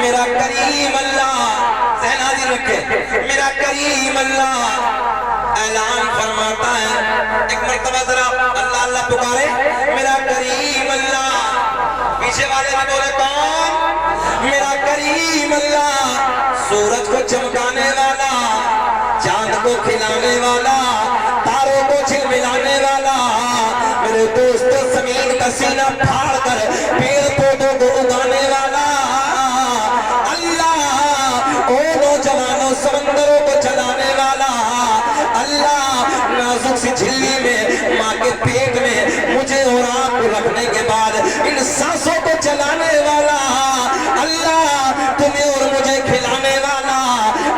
میرا کریم اللہ، ذہن حاضر رکھے، میرا کریم اللہ اعلان فرماتا ہے، ایک مرتبہ ذرا اللہ اللہ پکارے، میرا کریم اللہ، پیچھے والے بھی بولے کون؟ میرا کریم اللہ، سورج کو چمکانے والا، چاند کو کھلانے والا، تاروں کو جھلملانے والا، میرے دوستوں زمین کا سینہ پھاڑ کر پیڑ پودوں کو اگانے والا اللہ، او نوجوانوں سمندروں کو چلانے والا اللہ، نازک سی جھلی میں ماں کے پیٹ میں مجھے اور آپ کو رکھنے کے بعد ان سانسوں کو چلانے والا اللہ، تمہیں اور مجھے کھلانے والا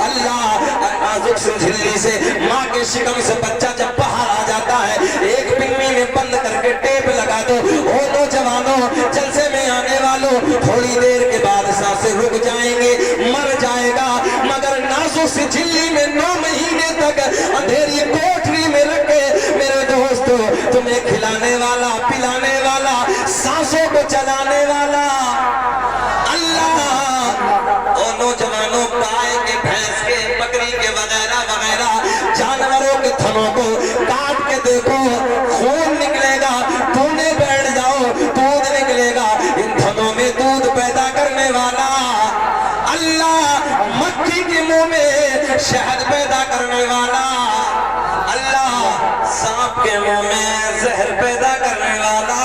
اللہ، نازک سی جھلی سے ماں کے شکم سے بچہ جب باہر آ جاتا ہے، ایک پنی میں بند کر کے ٹیپ لگا دو، او نوجوانوں جلسے میں آنے والوں، تھوڑی دیر کے بعد سانسیں رک جائیں گے، مر جائے گا، مگر نازک سی جھلی میں 9 مہینے تک اندھیری کوٹری میں رکھے میرے دوستو، تمہیں کھلانے والا، پلانے والا، سانسوں کو چلانے والا اللہ، او نوجوانوں گائے کے، بھینس کے، بکری کے وغیرہ وغیرہ جانوروں کے تھنوں کو کاٹ کے دیکھو، خون نکلے گا، تونے بیٹھ جاؤ، دودھ نکلے گا، ان تھنوں میں دودھ پیدا کرنے والا اللہ، مکھی کے منہ میں شہد پیدا کرنے والا اللہ، سانپ کے منہ میں زہر پیدا کرنے والا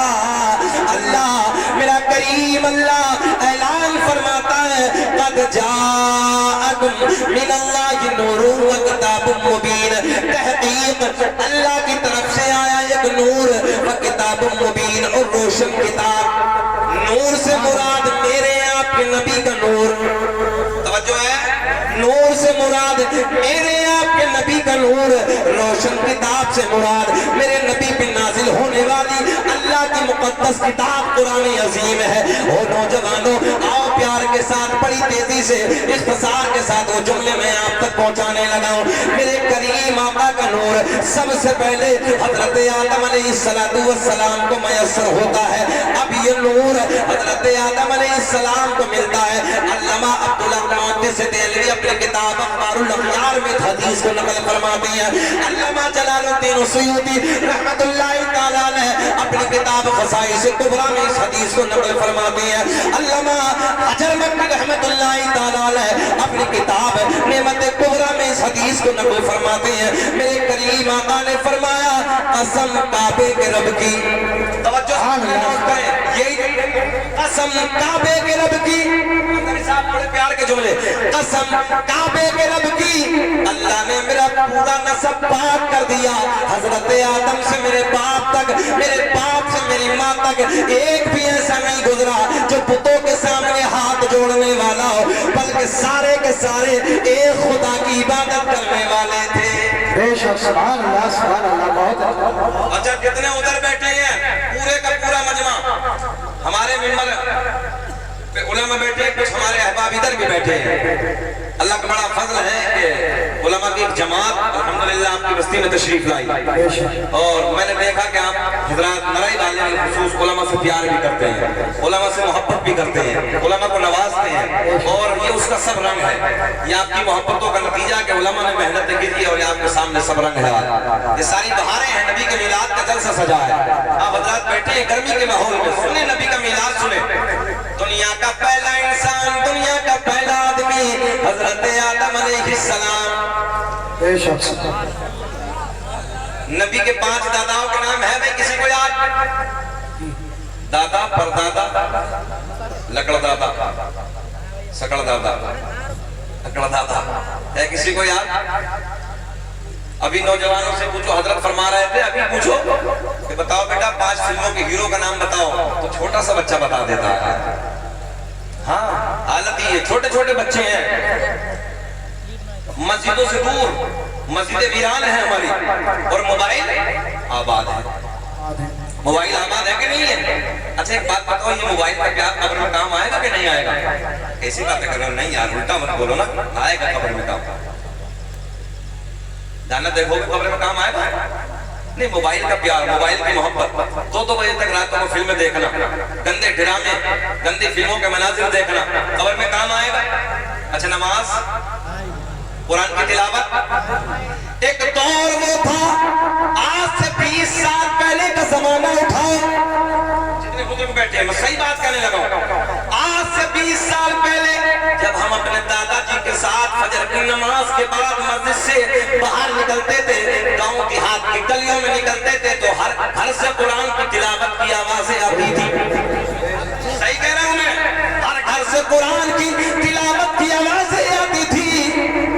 اللہ، میرا کریم اللہ اعلان فرماتا ہے، قد جاءکم من اللہ نور و کتاب مبین، تحقیق اللہ کی طرف سے آیا ایک نور و کتاب مبین اور روشن کتاب، نور سے مراد میرے آپ کے نبی کا نور، توجہ ہے، نور سے مراد میرے آپ کے نبی کا نور، روشن کتاب سے مراد میرے نبی پہ نازل ہونے والی اللہ کی مقدس کتاب قرآن عظیم ہے۔ او نوجوانوں آؤ پیار کے ساتھ بڑی تیزی سے اختصار کے ساتھ وہ جملے میں آپ تک پہنچانے لگا ہوں، میرے کریم آقا کا نور سب سے پہلے حضرت آدم علیہ السلام کو میسر ہوتا ہے، اب یہ نور حضرت آدم علیہ السلام کو ملتا ہے۔ علامہ عبداللہ سے دہلوی اپنے کتاب اخبار الاخیار میں حدیث کو نقل فرماتے ہیں، علامہ جلال الدین سیوطی رحمت اللہ تعالیٰ نے اپنی کتاب خصائص کبریٰ میں اس حدیث کو نقل فرماتے ہیں، علامہ حجر مکی رحمت اللہ تعالیٰ نے اپنی کتاب نعمت کبریٰ میں اس حدیث کو نقل فرماتے ہیں، میرے کریم آقا نے فرمایا قسم کعبے کے رب کی، توجہ قسم کعبے کے رب کی، بڑے پیار کے جملے، قسم کعبے کے رب کی، اللہ نے میرا پورا نسب پاک کر دیا، حضرت آدم سے میرے باپ تک، میرے باپ سے میری ماں تک ایک بھی ایسا نہیں گزرا جو بتوں کے سامنے ہاتھ جوڑنے والا ہو، بلکہ سارے کے سارے ایک خدا کی عبادت کرنے والے تھے۔ بے شک، سبحان اللہ، بہت اچھا کتنے ادھر بیٹھے ہیں، پورے کا پورا مجمع، ہمارے ممبر پہ علماء بیٹھے ہیں، کچھ ہمارے احباب ادھر بھی بیٹھے ہیں، اللہ کا بڑا فضل ہے کہ علماء کی ایک جماعت الحمدللہ آپ کی بستی میں تشریف لائی، اور میں نے دیکھا کہ آپ حضرات نرائی والے خصوص علماء سے پیار بھی کرتے ہیں، علماء سے محبت بھی کرتے ہیں، علماء کو نوازتے ہیں، اور یہ اس کا سب رنگ ہے، یہ آپ کی محبتوں کا نتیجہ ہے کہ علماء نے محنت کی تھی اور یہ آپ کے سامنے سب رنگ ہے، یہ ساری بہاریں ہیں، نبی کے میلاد کا جلسہ سجا ہے، آپ حضرات بیٹھے ہیں گرمی کے ماحول میں، سنیں نبی کا میلاد سنیں، دنیا کا پہلا انسان، دنیا کا پہلا آدمی حضرت آدم علیہ السلام، بے شک، نبی کے 5 داداؤں کے نام ہے بھئی کسی کو یاد؟ دادا، پردادا، لکڑ دادا، سکڑ دادا، لکڑ دادا، ہے کسی کو یاد؟ ابھی نوجوانوں سے پوچھو، حضرت فرما رہے تھے ابھی پوچھو کہ بتاؤ بیٹا 5 فلموں کے ہیرو کا نام بتاؤ، تو چھوٹا سا بچہ بتا دیتا ہے، ہاں حالت یہ چھوٹے چھوٹے بچے ہیں، مسجدوں سے دور، مسجدیں ویران ہیں ہماری، اور موبائل آباد ہے، موبائل آباد ہے کہ نہیں ہے؟ اچھا ایک بات بتاؤ، یہ موبائل کا کیا قبر میں کام آئے گا کہ نہیں آئے گا؟ ایسی باتیں کر رہے ہو، نہیں یار الٹا مت بولو نا، آئے گا قبر میں کام، جانا دیکھو گے قبر میں کام آئے گا؟ نہیں، موبائل کا پیار، موبائل کی محبت، 2 بجے تک راتوں کو فلمیں دیکھنا، گندے ڈرامے، گندی فلموں کے مناظر دیکھنا، قبر میں کام آئے گا؟ اچھا نماز قرآن کی تلاوت ایک دور وہ تھا آج سے 20 سال پہلے کا زمانہ اٹھاؤ جتنے بزرگ بیٹھے ہیں میں صحیح بات کہنے لگا ہوں آج سے 20 سال پہلے جب ہم اپنے دادا جی کے ساتھ فجر کی نماز کے بعد مسجد سے باہر نکلتے تھے گاؤں دیہات کی گلیوں میں نکلتے تھے تو ہر گھر سے قرآن کی تلاوت کی آوازیں آتی تھی صحیح کہہ رہا ہوں میں ہر گھر سے قرآن کی تلاوت کی آوازیں آتی تھی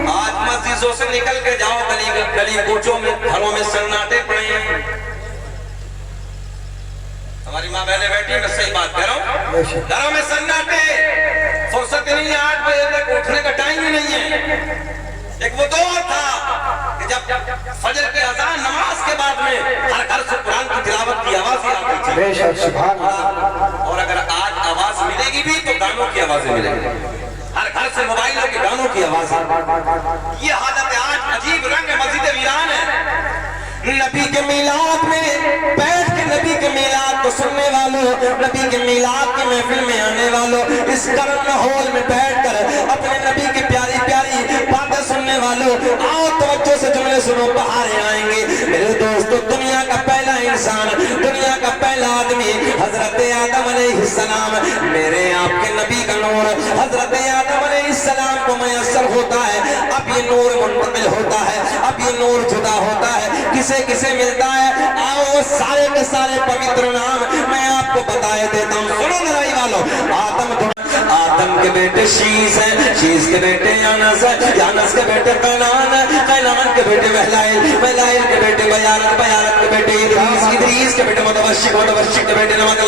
آج مسجدوں سے نکل کے جاؤ گلی کوچوں میں گھروں میں سناٹے پڑے ہیں ہماری ماں بہنیں بیٹھی ہیں میں صحیح بات کہہ رہا ہوں گھروں میں سناٹے فرصت نہیں ہے 8 بجے تک اٹھنے کا ٹائم ہی نہیں ہے ایک وہ دور تھا کہ جب فجر کے اذان نماز کے بعد میں ہر گھر سے قرآن کی تلاوت کی آوازیں آتی تھی بے شک سبحان اللہ اور اگر آج آواز ملے گی بھی تو گانوں کی آوازیں ملیں گی ہر گھر سے موبائلوں کے گانوں کی آوازیں یہ حالت آج عجیب رنگ مسجد ویران ہے نبی کے میلاد میں بیٹھ کے نبی کے میلاد کو سننے والوں نبی کے میلاد کی محفل میں آنے والوں اس گرم ماحول میں بیٹھ کر اپنے نبی کی پیاری پیاری باتیں سننے والوں آؤ توجہ سے جملے سنو بہاریں آئیں گے میرے دوستو دنیا کا پہلا انسان دنیا کا پہلا آدمی حضرت آدم علیہ السلام میرے آپ کے نبی کا نور حضرت آدم علیہ السلام کو میسر ہوتا ہے اب یہ نور منتقل ہوتا ہے اب یہ نور جدا ہوتا ہے کسے ملتا ہے آؤ سارے کے سارے پوتر نام میں آپ کو بتائے دیتا ہوں سنو لڑائی والوں آدم کے بیٹے شیس ہیں شیس کے بیٹے یانس ہیں یانس کے بیٹے قینان ہیں قینان کے بیٹے محلائل محلائل کے بیٹے بیالت بیالت کے بیٹے ادریس ادریس کے بیٹے متوشک متوشک کے بیٹے نمک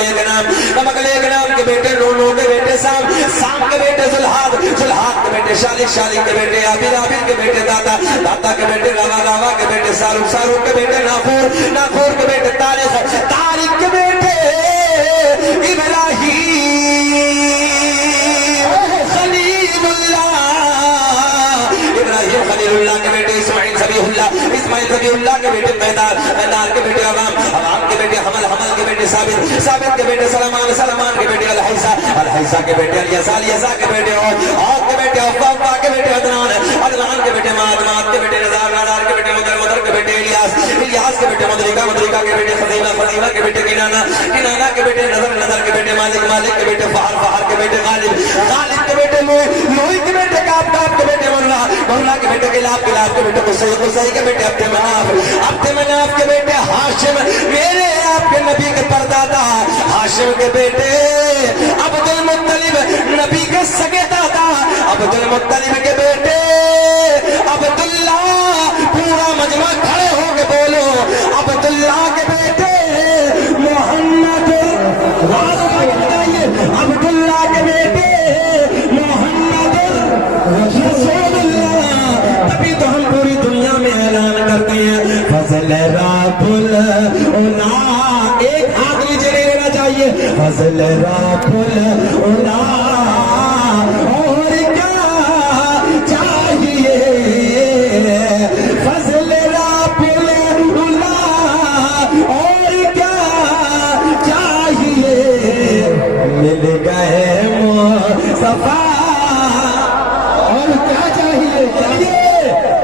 لے گنام کے بیٹے نونو کے بیٹے سام سام کے بیٹے زلحاد زلحاد کے بیٹے شالک شالک کے بیٹے عابد عابد کے بیٹے داتا داتا کے بیٹے راوا راوا کے بیٹے ساروک ساروک کے بیٹے ناخور ناخور کے بیٹے تاریخ تاریخ کے بیٹے ابراہیم خلیل اللہ کے بیٹے اسماعیل ذبیح اللہ کے بیٹے میدار میدار کے بیٹے عوام عوام کے بیٹے حمل حمل کے بیٹے ثابت ثابت کے بیٹے سلمان سلمان کے بیٹے الحیسہ الحیسہ کے بیٹے الیسا الیسا کے بیٹے اور کے بیٹے افا کے بیٹے عدنان عدنان کے بیٹے ماد ماد کے بیٹے نزار نزار کے بیٹے مدر مدر کے بیٹے الیاس الیاس کے بیٹے مدرکہ مدرکہ کے بیٹے خزیمہ خزیمہ کے بیٹے کنانہ کنانہ کے بیٹے نظر نظر کے بیٹے مالک مالک کے بیٹے فہر فہر کے بیٹے غالب غالب کے بیٹے لوئی کے بیٹے کاب کاب کے بیٹے مرلا مرلا کے بیٹے گلاب گلاب کے بیٹے قصی قصی کے بیٹے عبد مناف کے بیٹے ہاشم میرے آپ کے نبی کے پردادا ہاشم کے بیٹے عبد المطلب نبی کے سگے دادا عبد المطلب کے بیٹے عبداللہ پورا مجمع کھڑے ہو کے بولو عبداللہ کے بیٹے محمد عبداللہ کے بیٹے محمد رسول اللہ تبھی تو ہم پوری دنیا میں اعلان کرتے ہیں فضل رب العلا ایک ہاتھ نیچے نہیں لینا چاہیے فضل رب العلا اور کیا چاہیے فضل رب العلا اور کیا چاہیے مل گئے مصطفیٰ اور کیا چاہیے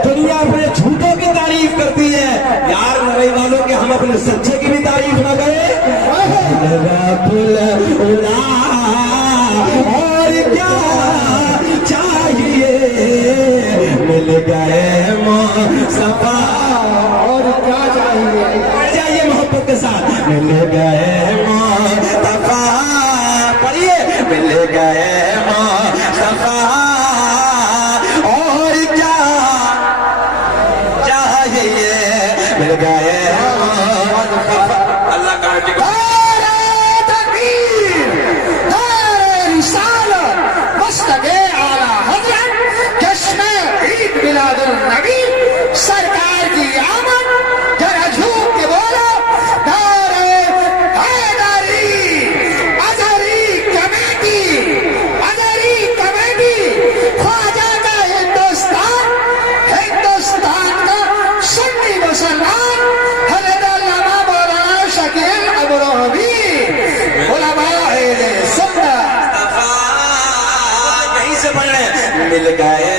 دنیا اپنے جھوٹوں کی تعریف کرتی ہے یار نرائی والوں کے ہم اپنے سچے کی بھی تعریف نہ کریں رب العلا اور کیا چاہیے مل گئے مصطفیٰ اور کیا چاہیے محبت کے ساتھ مل گئے مصطفیٰ پڑھیے مل گئے مصطفیٰ اور کیا چاہیے مل گئے اللہ کا میلاد النبی سرکار کی آمد ذرا جھوم کے بولو نعرہ حیدری ازہری کمیٹی خواجہ کا ہندوستان کا سنی مسلمان حضرت علامہ مولانا شکیل ابروہوی علماء اہل سنت یہیں سے پڑھ رہے ہیں مل گئے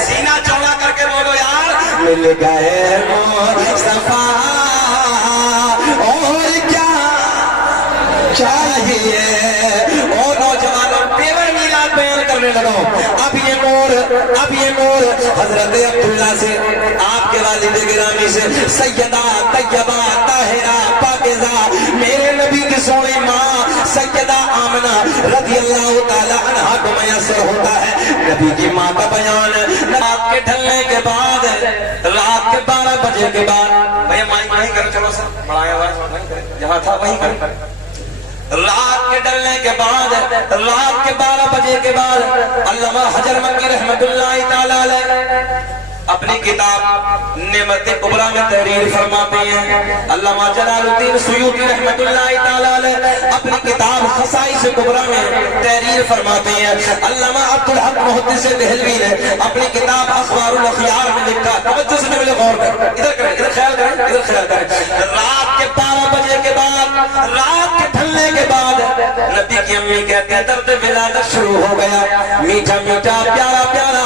سینہ چوڑا کر کے بولو یار مل گئے مصطفیٰ اور کیا چاہیے او نوجوانوں تیور میلاد بیان کرنے لگو اب یہ نور حضرت عبداللہ سے آپ کے والد گرامی سے سیدہ طیبہ طاہرہ پاکیزہ میرے نبی کی سونے ماں سیدہ آمنہ رضی اللہ تعالی عنہ کو میسر ہوتا ہے نبی کی ماں کا بیان رات کے ڈھلنے کے بعد رات کے 12 بجے کے بعد بھئی مائک وہیں کرو چلو سر بڑھایا ہوا جہاں تھا وہیں کرو رات کے ڈلنے کے بعد رات کے 12 بجے کے بعد علامہ حجر مکی رحمت اللہ تعالی علیہ اپنی کتاب نعمت کبریٰ میں تحریر فرماتے ہیں علامہ جلال الدین سیوطی رحمت اللہ تعالی علیہ اپنی کتاب خصائص کبریٰ میں تحریر فرماتے ہیں علامہ عبدالحق محدث دہلوی نے اپنی کتاب اخبار الاخیار میں لکھا توجہ سے میرے غور کریں ادھر خیال کریں رات کے 12 بجے کے بعد رات کے ڈھلنے کے بعد نبی کی امی کہتے ہیں درد ولادت شروع ہو گیا میٹھا میٹھا پیارا پیارا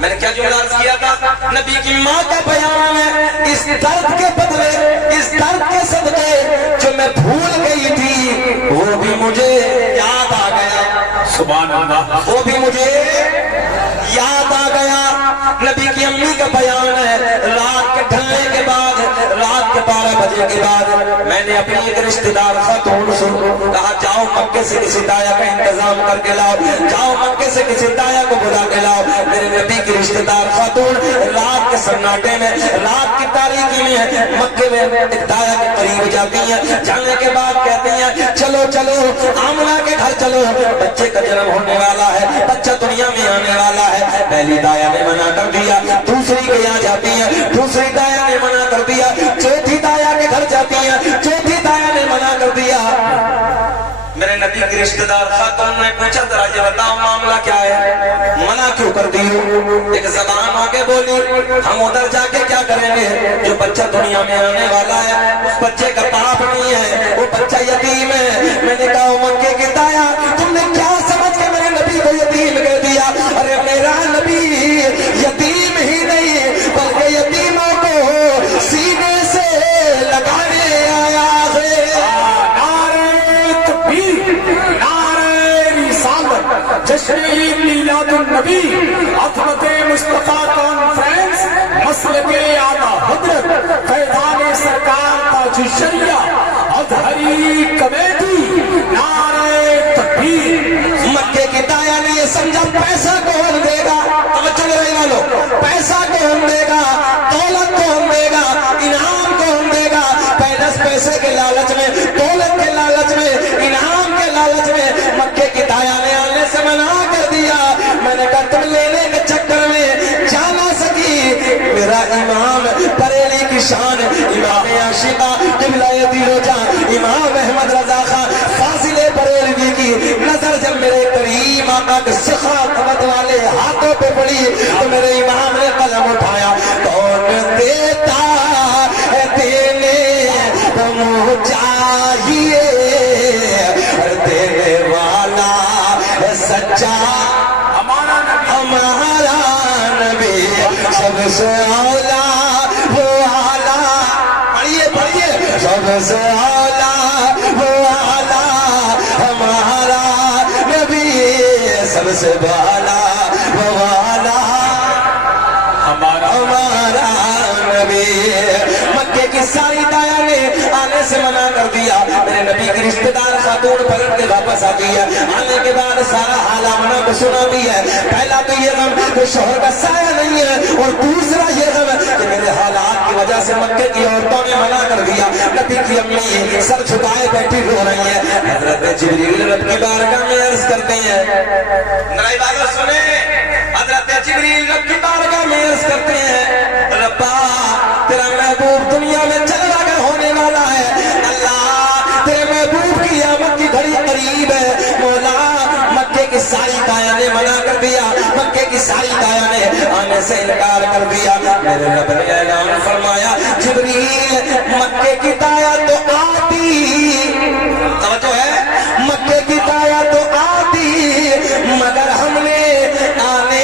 میں نے کیا جملہ عرض کیا تھا نبی کی ماں کا بیان ہے اس درد کے بدلے اس درد کے صدقے جو میں بھول گئی تھی وہ بھی مجھے یاد آ گیا سبحان اللہ وہ بھی مجھے یاد آ گیا نبی کی امی کا بیان ہے رات کے ڈھلنے کے بعد رات کے 12 بجے کے بعد میں نے اپنی ایک رشتہ دار خاتون سے کہا جاؤ مکے سے کسی دایا کا انتظام کر کے لاؤ جاؤ مکے سے کسی دایا کو بلا کے لاؤ میرے نبی کی رشتہ دار خاتون رات کے سناٹے میں رات کی تاریکی میں مکے میں ایک دایا کے قریب جاتی ہیں جانے کے بعد کہتی ہیں چلو چلو آمنہ کے گھر چلو بچے کا جنم ہونے والا ہے بچہ دنیا میں آنے والا ہے پہلی دایا نے منع کر دیا دوسری کے یہاں جاتی ہیں دوسری دایا نے منع کر دیا چوتھی دایا کے گھر جاتی ہیں چوتھی دایا نے منع کر دیا میرے نبی کی رشتہ دار خاتون نے پوچھا ذرا یہ بتاؤ معاملہ کیا ہے منع کیوں کر دی ایک زبان آ کے بولی ہم ادھر جا کے کیا کریں گے جو بچہ دنیا میں آنے والا ہے اس بچے کا باپ نہیں ہے وہ بچہ یتیم ہے میں نے کہا مکے کے دایا تم نے کیا سمجھ کے میرے نبی کو یتیم کہہ دیا ارے میرا نبی یتیم ہی نہیں بلکہ یتیموں کو سینے سے لگانے آیا ہے جشن میلاد النبی عظمت مصطفیٰ کانفرنس مسلک اعلیٰ حضرت فیضان سرکار تاج الشریعہ ازہری کمیٹی نعرہ تکبیر مکے کی دایا نے یہ سمجھا پیسہ کون دے گا توجہ میرے والو پیسہ کون دے گا دولت کون دے گا انعام کون دے گا پیسے کے لالچ میں دولت کے لالچ میں انعام کے لالچ میں مکے کی دایا نے آنے سے منع کر دیا میں نے کہا تم لینے کے چکر میں جا نہ سکی میرا امام بریلی کی شان امام عاشقہ قبلہ دل و جان امام احمد رضا خان فاضل بریلوی کی نظر جب میرے کریم آقا کے سخاوت والے ہاتھوں پہ پڑی تو میرے امام نے قلم اٹھایا کون دیتا ہے دینے کو چاہیے دینے والا سچا ہمارا نبی سب سے اولا وہ آلہ پڑھیے سب سے اولا وہ آلہ ہمارا نبی سب سے بالا وہ آلہ ہمارا نبی مکے کی ساری دایا نے آنے سے منع کر دیا میرے نبی کی رشتہ دار خاتون پلٹ کے واپس آتی ہے آنے کے بعد سارا حال آمنہ کو سناتی ہے پہلا تو یہ غم کہ شوہر کا سایہ نہیں ہے اور دوسرا یہ غم کہ میرے حالات کی وجہ سے مکے کی عورتوں نے منع کر دیا نبی کی امی سر چھپائے بیٹھی رو رہی ہے حضرت جبریل رب کی بارگاہ میں عرض کرتے ہیں میرے بھائیو سنیں حضرت جبریل رب کی بارگاہ میں عرض کرتے ہیں ربا تیرا محبوب دنیا میں چلا کر ہونے والا ہے اللہ تیرے محبوب کی آمد کی گھڑی قریب ہے مولا مکے کی ساری دایا نے منع کر دیا مکے کی ساری دایا نے آنے سے انکار کر دیا میرے رب نے اعلان فرمایا جبریل مکے کی دایا تو آتی توجہ ہے مکے کی دایا تو آتی مگر ہم نے آنے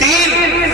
3।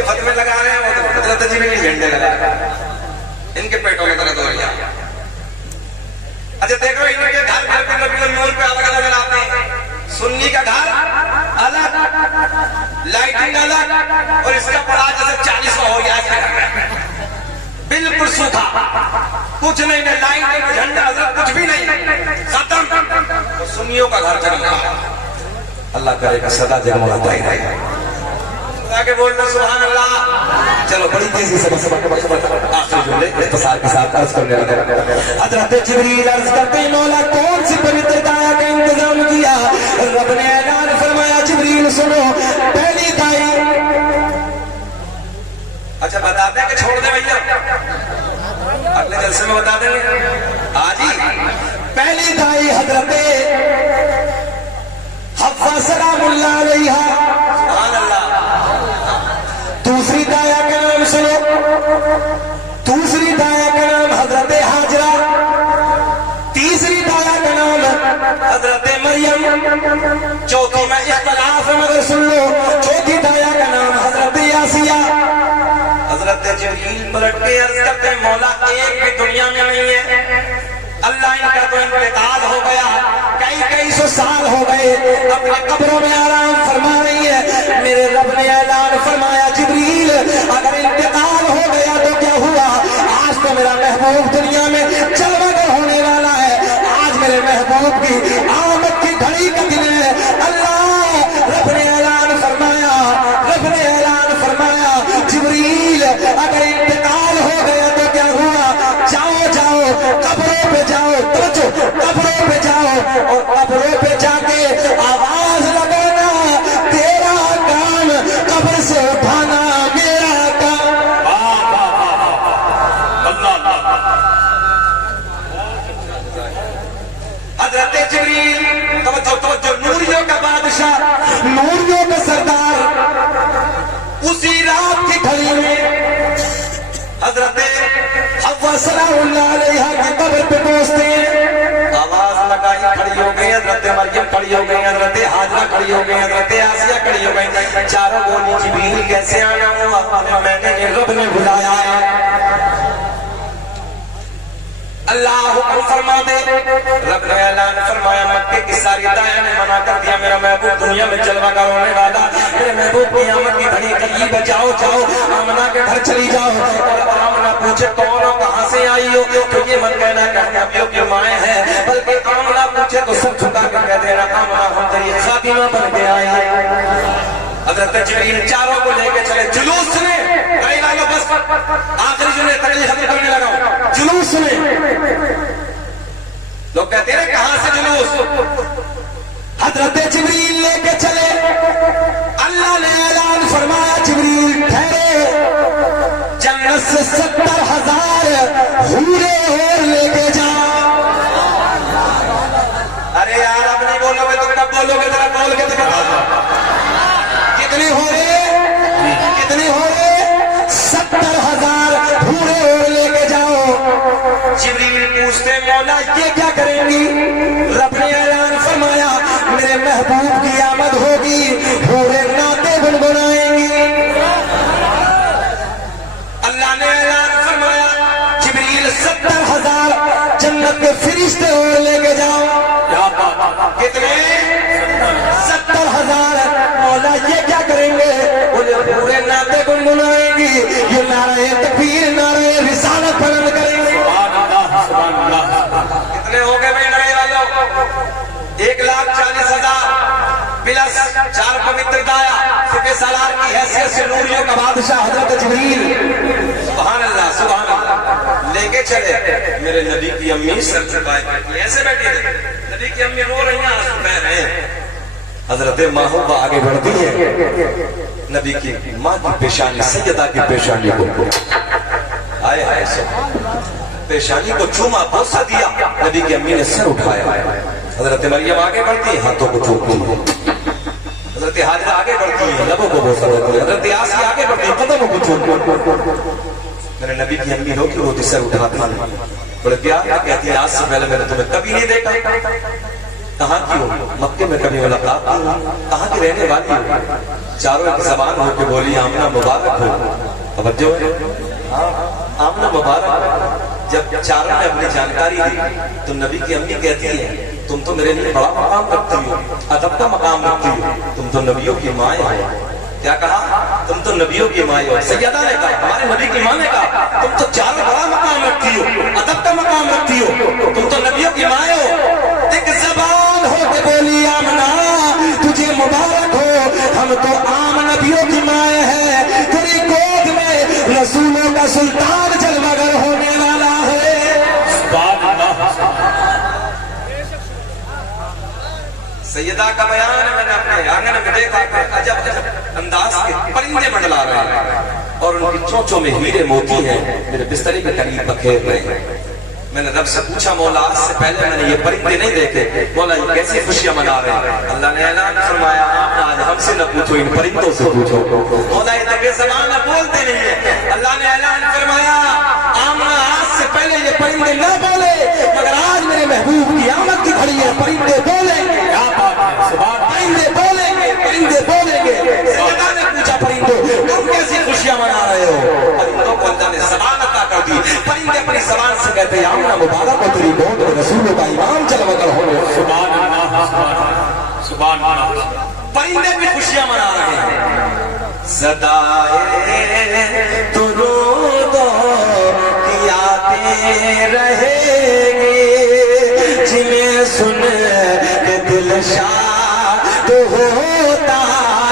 یہ فتوے لگا رہے ہیں، وہ تو حضرت جبریل جھنڈے لگا رہے ہیں، ان کے پیٹوں میں درد ہو رہی ہے۔ اچھا دیکھو ان کے گھر میں نبی نور پہ الگ الگ آتے ہیں، سنی کا گھر الگ، لائٹنگ الگ، اور اس کا پڑا جیسے 40 ہو گیا ہے، بالکل سوکھا، کچھ نہیں، لائٹ نہیں، جھنڈا حضرت کچھ بھی نہیں، ختم۔ اور سنیوں کا گھر جگمگا، اللہ کرے کہ سدا جگمگاتا ہی رہے۔ آگے بولنا سبحان اللہ۔ چلو بڑی تیزی سے آخری جملے اختصار کے ساتھ عرض کرنے لگے۔ حضرت جبریل عرض کرتے ہیں مولا کون سی پوتر دایا کا انتظام کیا؟ رب نے اعلان فرمایا جبریل سنو، پہلی دائی۔ اچھا بتا دیں کہ چھوڑ دیں بھیا، اگلے جلسے میں بتا دیں گے آج ہی۔ پہلی دائی حضرت حوا سلام اللہ علیہ، سبحان اللہ۔ دوسری دایا کا نام سنو، دوسری دایا کا نام حضرت حاجرہ، تیسری دایا کا نام حضرت مریم، چوتھی میں اختلاف ہے مگر سن لو، چوتھی دایا کا نام حضرت آسیہ۔ حضرت جبریل پلٹ کے عرض کرتے ہیں مولا ایک بھی دنیا میں نہیں ہے، اللہ ان کا تو انتقال ہو گیا، کئی سو سال ہو گئے، اپنے قبروں میں آرام فرما رہی ہے۔ میرے رب نے اعلان فرمایا جبریل اگر انتقال ہو گیا تو کیا ہوا؟ آج تو میرا محبوب دنیا میں جلوہ گر ہونے والا ہے، آج میرے محبوب کی آمد کی گھڑی کا دن ہے۔ اللہ رب نے اعلان فرمایا، رب نے اعلان فرمایا جبریل اگر انتقال ہو گیا تو کیا ہوا؟ جاؤ جاؤ قبروں پہ جاؤ، توجہ قبروں پہ جاؤ، اور قبروں پہ جا کے آواز لگانا، تیرا کام قبر سے اٹھانا، میرا کام۔ حضرت جبریل توجہ توجہ، نوریوں کا بادشاہ، نوریوں کا سردار، اسی رات کی گھڑی میں حضرت حوا سلام اللہ علیہ کی قبر پہ پہنچتے ہیں، آواز لگائی، کھڑی ہو گئی حضرت مریم، کھڑی ہو گئی حضرت حاجرہ، کھڑی ہو گئی حضرت آسیہ، کھڑی ہو گئی، چاروں بولی جبریل کیسے آنا ہوا؟ میں نے رب نے بلایا ہے۔ اللہ حکم فرما دے، رب نے اعلان فرمایا مکے کی ساری دائیں نے منع کر دیا، میرا محبوب دنیا میں جلوہ گر ہونے والا، میرے محبوب کی آمد کی گھڑی قریب ہے، جاؤ جاؤ آمنہ کے گھر چلی جاؤ، اور آمنہ پوچھے کون ہو، کہاں سے آئی ہو، تو یہ مت کہنا کہ نبیوں کی مائیں ہیں، بلکہ آمنہ پوچھے تو سب جھکا کے کہہ دینا آمنہ ہم تیری خادمہ بن کے آئے ہیں۔ حضرت جبریل چاروں کو لے کے چلے، جلوس سنے، کئی والوں بس آخری جملے تقریر ختم کرنے لگا ہوں، جلوس سنے۔ لوگ کہتے ہیں کہاں سے جلوس؟ حضرت جبریل لے کے چلے، اللہ نے اعلان فرمایا جبریل ٹھہرے، جنت سے 70,000 حورے اور لے کے جاؤ۔ ارے یار اب نہیں بولو گے تو کب بولو گے؟ ذرا بول کے دکھا، کتنی ہو رہے؟ کتنی ہو رہے؟ 70,000 حورے اور لے کے جاؤ۔ جبریل پوچھتے مولا یہ کیا کریں گی؟ رب نے اعلان فرمایا میرے محبوب کی آمد ہوگی، حورے نعتیں گنگنائیں گی۔ اللہ نے اعلان فرمایا جبریل 70,000 جنت کے فرشتے اور لے کے جاؤ۔ کتنے؟ 70,000۔ مولا یہ کیا کریں گے؟ پورے نعتیں گنگنائیں گی، یہ نعرہ تکبیر، نعرہ رسالت بلند کریں گے۔ کتنے ہو گئے بھائی نئے والوں؟ 1,40,000 پلس 4 پوتر دایا، فقہ سالار کی حیثیت سے نوریوں کا بادشاہ حضرت جبریل، سبحان اللہ سبحان اللہ، لے کے چلے۔ میرے نبی کی امی سر جھکائے بیٹھی، ایسے بیٹھی تھی، نبی کی امی رو رہی ہیں، آنسو بہہ رہے ہیں۔ حضرت محبوبہ آگے بڑھتی ہے، نبی کی ماں کی پیشانی، سیدہ کی پیشانی کو آئے آئے سے پیشانی کو چوما، بوسہ دیا، نبی کی امی نے سر اٹھایا۔ حضرت مریم آگے بڑھتی ہے، ہاتھوں کو چومتی ہے، حضرت حاجرہ آگے بڑھتی ہے، لبوں کو بوسہ دیتی ہے، حضرت آسیہ آگے بڑھتی ہے، قدموں کو چومتی ہے۔ میرے نبی کی امی روتی روتی سر اٹھاتی ہے، بڑے پیار کہتی ہے آج سے پہلے میں نے تمہیں کبھی نہیں دیکھا، کہاں کی ہو؟ مکے میں کبھی ملاقات کی ہو؟ کہاں کی رہنے والی ہو؟ چاروں ایک زبان ہو کے بولی آمنہ مبارک ہو. توجہ ہے؟ آمنہ مبارک. جب چاروں نے اپنی جانکاری دی تو نبی کی امی کہتی ہے تم تو میرے لیے بڑا مقام رکھتی ہو, ادب کا مقام رکھتی ہو, تم تو نبیوں کی مائیں ہو. کیا کہا؟ تم تو نبیوں کی مائیں ہو. سیدہ نے کہا, ہمارے نبی کی ماں نے کہا تم تو چاروں بڑا مقام رکھتی ہو, ادب کا مقام رکھتی ہو, تم تو نبیوں کی مائیں ہو. ایک زبان ہو کے بولی آمنہ تجھے مبارک ہو, ہم تو عام نبیوں کی مائیں ہیں, تیری گود میں رسولوں کا سلطان جلوہ گر ہونے والا ہے. سیدہ کا بیان میں نے اپنے آنگن میں دیکھا کہ عجب انداز کے پرندے منڈلا رہے ہیں اور ان کی چونچوں میں ہیرے موتی ہیں, میرے بستری کے قریب بکھیر رہے ہیں. میں نے رب سے پوچھا مولا آج سے پہلے میں نے یہ پرندے نہیں دیکھے, مولا یہ کیسی خوشیاں منا رہے ہیں. اللہ نے اعلان فرمایا آپ آج ہم سے نہ پوچھو, ان پرندوں سے پوچھو. مولا یہ تک زبان بولتے نہیں ہے. اللہ نے اعلان فرمایا آمنہ آج سے پہلے یہ پرندے نہ بولے, مگر آج میرے محبوب کی آمد کی گھڑی ہے, پرندے بولیں گے. کیا بات ہے, پرندے بولیں گے, پرندے بولیں گے. سیدہ نے پوچھا پرندوں تم کیسی خوشیاں منا رہے ہو؟ پرندوں کو اللہ نے زبان عطا کر دی. پرندے اپنی زبان سے کہتے ہیں آمنہ مبارک ہو, تیری گود میں رسولوں کا امام جلوہ گر ہو. سبحان اللہ, سبحان اللہ. پرندے بھی خوشیاں منا رہے ہیں. صدائے درود کی آتے رہیں گی, جنہیں سن کے دل شاد ہوتا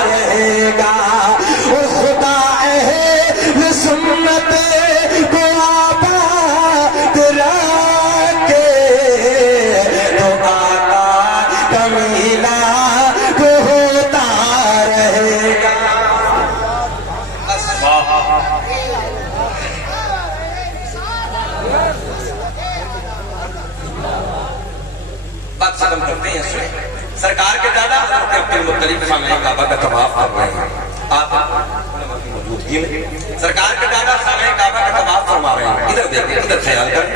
رہے گا. اور خدا اہل سنت کو آباد رکھے تو آقا کا میلاد ہوتا رہے گا. بات ختم کرتے ہیں. سرکار کے دادا حضرت مختلف خانہ کعبہ کا طواف کر رہے ہیں. آپ موجودگی میں سرکار کے دادا خانہ کعبہ کا طواف فرما رہے ہیں. ادھر دیکھیں, ادھر خیال کریں.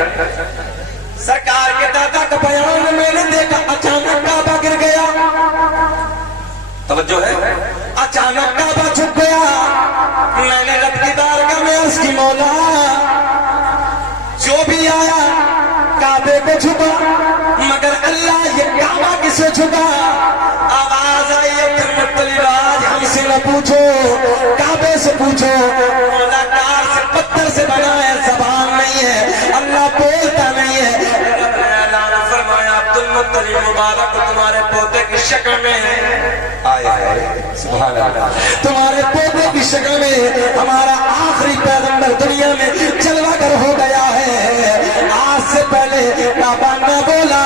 سرکار کے دادا کا بیان میں نے دیکھا, اچانک کعبہ گر گیا. توجہ ہے, اچانک کعبہ جھک گیا. میں نے رب کی بارگاہ میں عرض کی مولا جو بھی آیا کعبے کو جھکا, مگر اللہ یہ کعبہ کسے جھکا؟ آواز آئی عبد المطلب آج ہم سے نہ پوچھو, کعبے سے پوچھو. مولا کار سے پتھر سے بنا ہے, زبان نہیں ہے, اللہ بولتا نہیں ہے. رب نے اعلان فرمایا عبد المطلب مبارک تمہارے پوتے کی شکل میں آئے. سبحان اللہ, تمہارے پوتے کی شکل میں ہمارا آخری پیغمبر دنیا میں جلوہ گر ہو گیا ہے. آج سے پہلے کعبہ نہ بولا,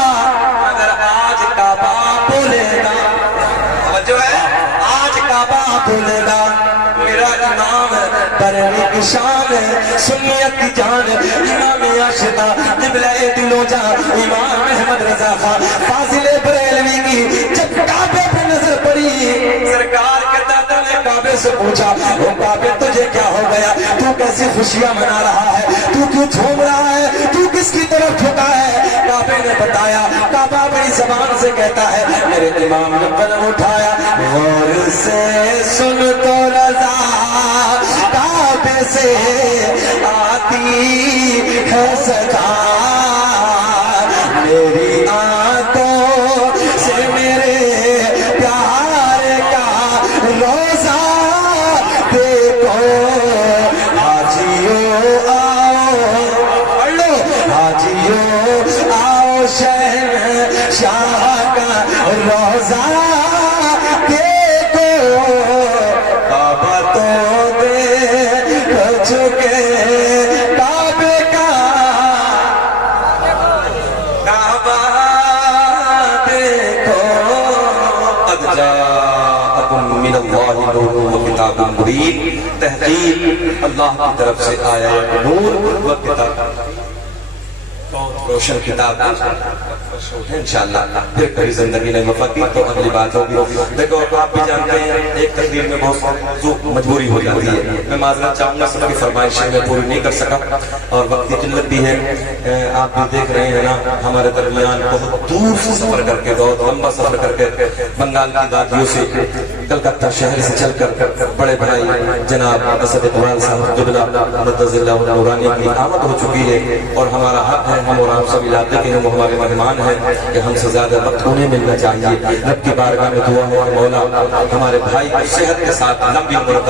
مگر آج کعبہ بولے گا. جو ہے آج کعبہ بولے گا. میرا امام بریلی کی شان, سنیت کی جان, امام عاشقہ قبلہ دلوں جان, امام احمد رضا خان فاضل بریلوی کی جب کعبے پہ نظر پڑی, سرکار کے دادا نے کعبے سے پوچھا وہ کعبے تجھے کیا ہو گیا, تو کیسی خوشیاں منا رہا ہے, تو کیوں جھوم رہا ہے, تو کس کی طرف جھکا ہے؟ کعبے نے بتایا. کعبہ بڑی زبان سے کہتا ہے, میرے امام نے قدم اٹھایا, غور سے سن تو رضا کعبے سے آتی ہے صدا, میری آنکھوں سے میرے پیار کا روزہ دیکھو. حاجیو آؤ, حاجیو آؤ, شہنشاہ کا روزہ دیکھو. کعبہ تو دیکھ چکے, کعبے کا کعبہ دیکھو. قد جاءکم من اللہ نور و کتاب مبین, تحقیق اللہ کی طرف سے آیا نور و کتاب. روشن کتاب انشاءاللہ پھر کبھی زندگی میں وفاقی تو اگلی بات ہوگی. دیکھو آپ بھی جانتے ہیں ایک تقریر میں بہت مجبوری ہو جاتی ہے. میں معذرت چاہوں گا سب کی فرمائشیں میں پوری نہیں کر سکا اور وقت کی قلت بھی ہے. آپ بھی دیکھ رہے ہیں نا ہمارے درمیان بہت دور سے سفر کر کے بہت لمبا سفر کر کے بنگال کی وادیوں سے کلکتہ شہر سے چل کر بڑے بھائی جناب اسد اقبال صاحب قبلہ مدظ اللہ نورانی کی آمد ہو چکی ہے اور ہمارا حق ہے ہم اور آپ سب علاقے کے ہم ہمارے مہمان ہیں کہ ہم سے زیادہ وقت انہیں ملنا چاہیے. رب کی بارگاہ میں دعا ہے کہ مولا ہمارے بھائی کی صحت کے ساتھ لمبی عمر